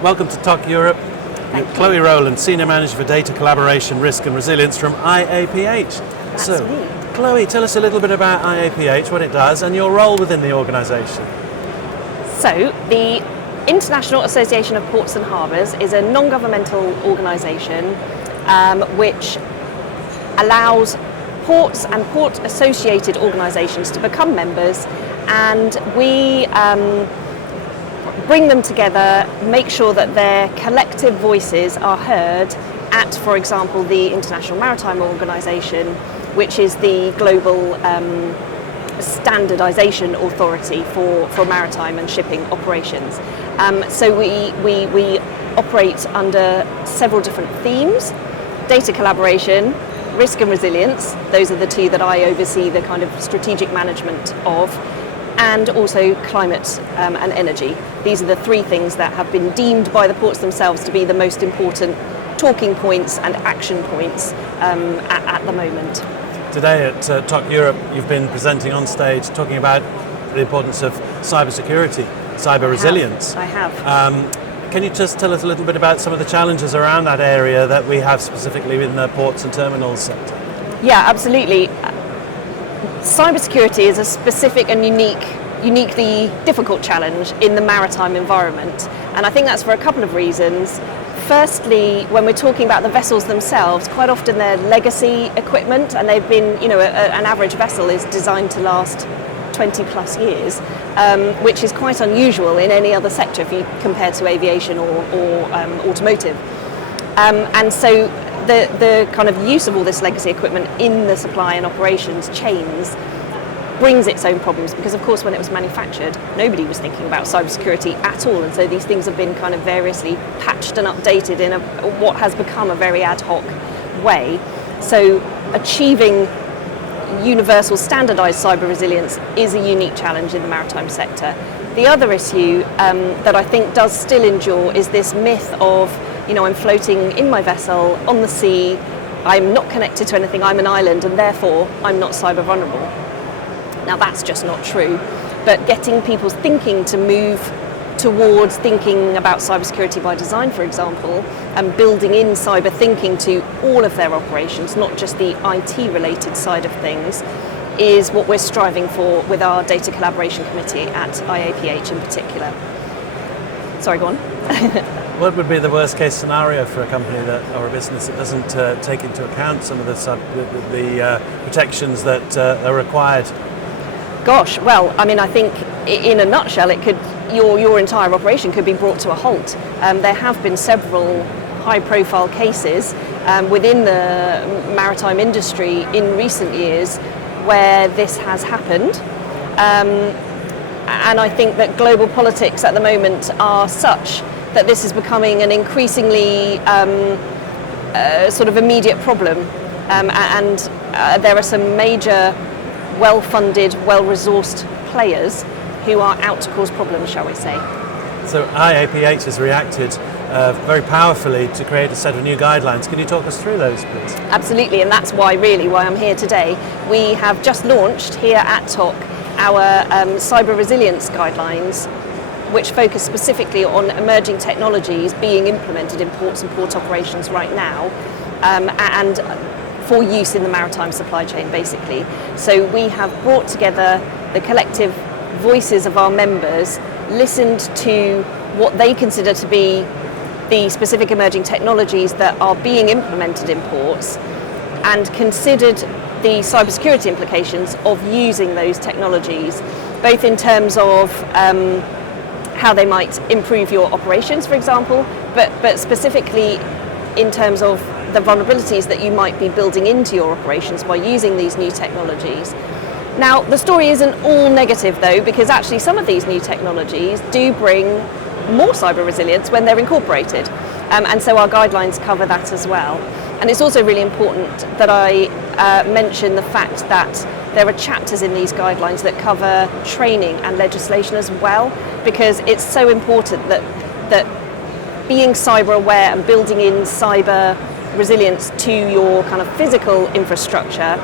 Welcome to TOC Europe. Chloe Rowland, Senior Manager for Data Collaboration, Risk and Resilience from IAPH. That's me. Chloe, tell us a little bit about IAPH, what it does, and your role within the organisation. So, the International Association of Ports and Harbours is a non-governmental organisation which allows ports and port-associated organisations to become members, and we bring them together, make sure that their collective voices are heard at, for example, the International Maritime Organisation, which is the global standardisation authority for maritime and shipping operations. So we operate under several different themes: data collaboration, risk and resilience. Those are the two that I oversee the kind of strategic management of, and also climate and energy. These are the three things that have been deemed by the ports themselves to be the most important talking points and action points at the moment. Today at TOC Europe, you've been presenting on stage talking about the importance of cybersecurity, cyber resilience. I have. Can you just tell us a little bit about some of the challenges around that area that we have specifically in the ports and terminals sector? Yeah, absolutely. Cybersecurity is a specific and uniquely difficult challenge in the maritime environment, and I think that's for a couple of reasons. Firstly, when we're talking about the vessels themselves, quite often they're legacy equipment, and they've been, an average vessel is designed to last 20 plus years, which is quite unusual in any other sector if you compare to aviation or automotive. And so the kind of use of all this legacy equipment in the supply and operations chains brings its own problems, because of course when it was manufactured nobody was thinking about cybersecurity at all, and so these things have been kind of variously patched and updated in what has become a very ad hoc way. So achieving universal standardised cyber resilience is a unique challenge in the maritime sector. The other issue that I think does still endure is this myth of, I'm floating in my vessel on the sea, I'm not connected to anything, I'm an island, and therefore I'm not cyber vulnerable. Now that's just not true, but getting people's thinking to move towards thinking about cybersecurity by design, for example, and building in cyber thinking to all of their operations, not just the IT related side of things, is what we're striving for with our data collaboration committee at IAPH in particular. Sorry, go on. What would be the worst case scenario for a company or a business that doesn't take into account some of the protections that are required? Gosh, well, I think in a nutshell, it could your entire operation could be brought to a halt. There have been several high-profile cases within the maritime industry in recent years where this has happened. And I think that global politics at the moment are such that this is becoming an increasingly sort of immediate problem. And there are some major well-funded, well-resourced players who are out to cause problems, shall we say. So IAPH has reacted very powerfully to create a set of new guidelines. Can you talk us through those, please? Absolutely, and that's why I'm here today. We have just launched here at TOC our cyber resilience guidelines, which focus specifically on emerging technologies being implemented in ports and port operations right now, and for use in the maritime supply chain, basically. So we have brought together the collective voices of our members, listened to what they consider to be the specific emerging technologies that are being implemented in ports, and considered the cybersecurity implications of using those technologies, both in terms of how they might improve your operations, for example, but specifically in terms of the vulnerabilities that you might be building into your operations by using these new technologies. Now, the story isn't all negative though, because actually some of these new technologies do bring more cyber resilience when they're incorporated. And so our guidelines cover that as well. And it's also really important that I mention the fact that there are chapters in these guidelines that cover training and legislation as well, because it's so important that being cyber aware and building in cyber resilience to your kind of physical infrastructure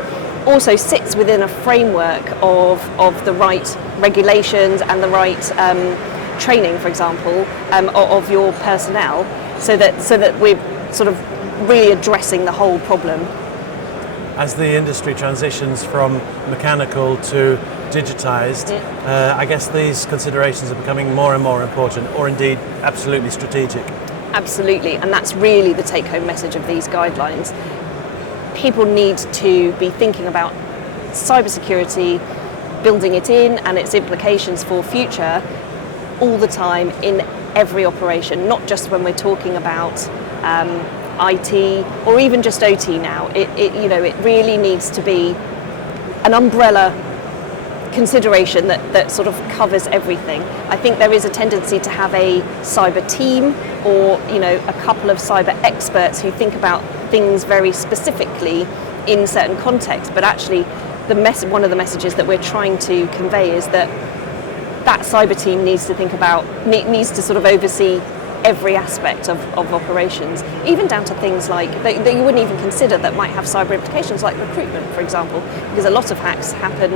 also sits within a framework of the right regulations and the right training, for example, of your personnel, so that we're sort of really addressing the whole problem. As the industry transitions from mechanical to digitised, I guess these considerations are becoming more and more important, or indeed absolutely strategic. Absolutely, and that's really the take-home message of these guidelines. People need to be thinking about cybersecurity, building it in and its implications for future all the time in every operation, not just when we're talking about IT or even just OT now. It really needs to be an umbrella consideration that sort of covers everything. I think there is a tendency to have a cyber team or a couple of cyber experts who think about things very specifically in certain contexts, but actually one of the messages that we're trying to convey is that cyber team needs to sort of oversee every aspect of operations, even down to things like that you wouldn't even consider that might have cyber implications, like recruitment, for example, because a lot of hacks happen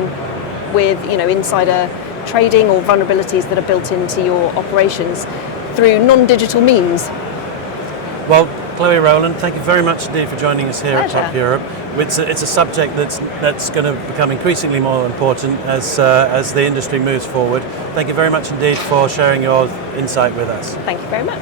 with insider trading or vulnerabilities that are built into your operations through non-digital means. Well, Chloe Rowland, thank you very much indeed for joining us here Pleasure. at TOC Europe. It's a subject that's going to become increasingly more important as the industry moves forward. Thank you very much indeed for sharing your insight with us. Thank you very much.